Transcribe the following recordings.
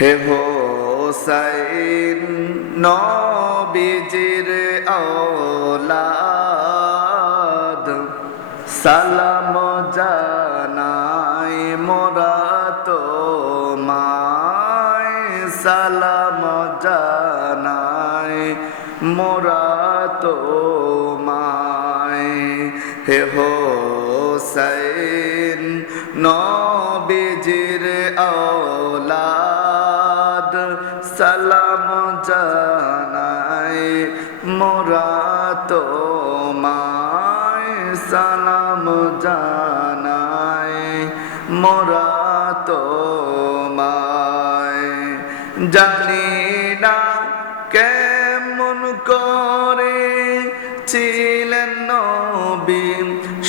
হে হোসাইন নবীজির আওলাদ, সালাম জানাই মোরা তোমায়, সালাম জানাই মোরা তোমায়। হে হোসাইন নবীজির আওলাদ, সালাম জানাই মোরা তোমায়, সালাম জানাই মোরা তোমায়। জানি না কেমন করে ছিলেন নবী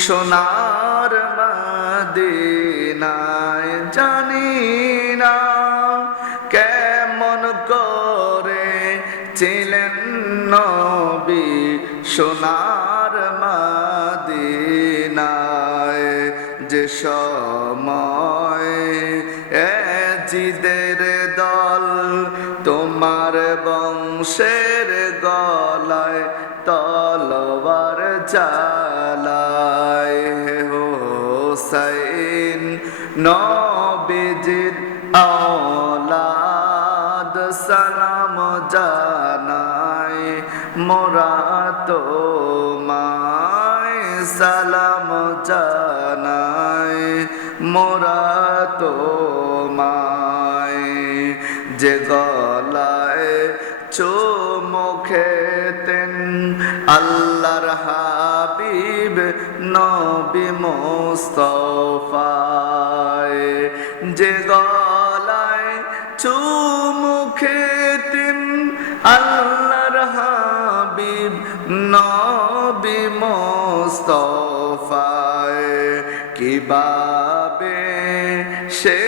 সোনার মদিনায়, জানি না কেমন করে ছিলেন নবী সোনার মদিনায়। যে সময় জিদের দল তোমার বংশের গলায় তলোয়ার চালায়, হোসাইন নবীজির আওলাদ, সালাম জানাই মোরা তোমায়, সালাম জানাই মোরা তোমায়। যে গলায় চুমু খেতেন আল্লাহর হাবিব নবী মুস্তাফায়, যে গলায় চুমু খেতেন আল্লাহর হাবিব নবী মুস্তাফায়, কিভাবে সে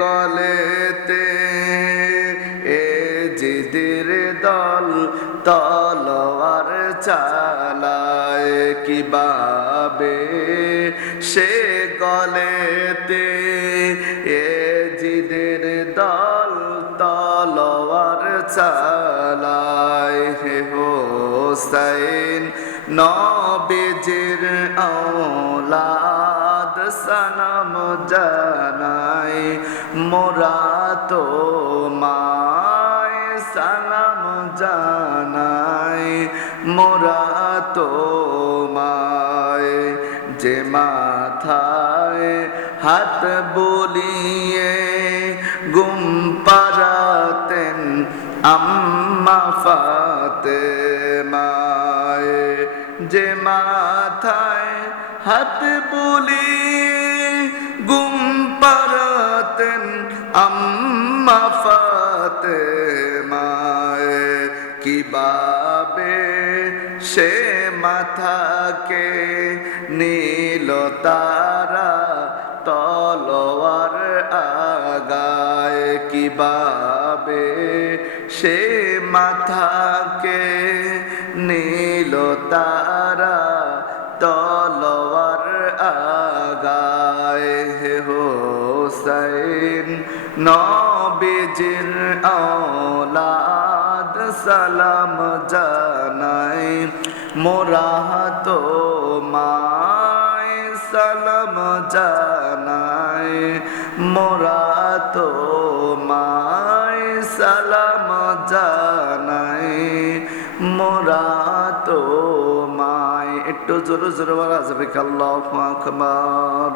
গলেতে জিদের দল তলোয়ার চালায়, কিভাবে সে গলেতে জিদের দল তলোয়ার চালায়। হে হোসাইন নবীজির আওলাদ, সালাম জানাই মোরা তোমায়, সালাম জানাই মোরা তোমায়। যে মাথায় হাত বুলিয়ে ঘুম পাড়াতেন আম্মা ফাতেমায়, যে মাথায় হাত বুলিয়ে ঘুম পাড়াতেন আম্মা ফাতেমায়, কিভাবে সে মাথাকে নীল তারা তলোয়ার আগায়, কিভাবে সে মাথাকে নীল তারা তলোয়ার আগায়। হে হোসাইন নবীজির আওলাদ, সালাম জানাই মোরা তোমায়, সালাম জানাই মোরা তোমায়, সালাম জানাই মোরা তোমায়। একটু জোরে জোরে বলা যাবে? আল্লাহু আকবার।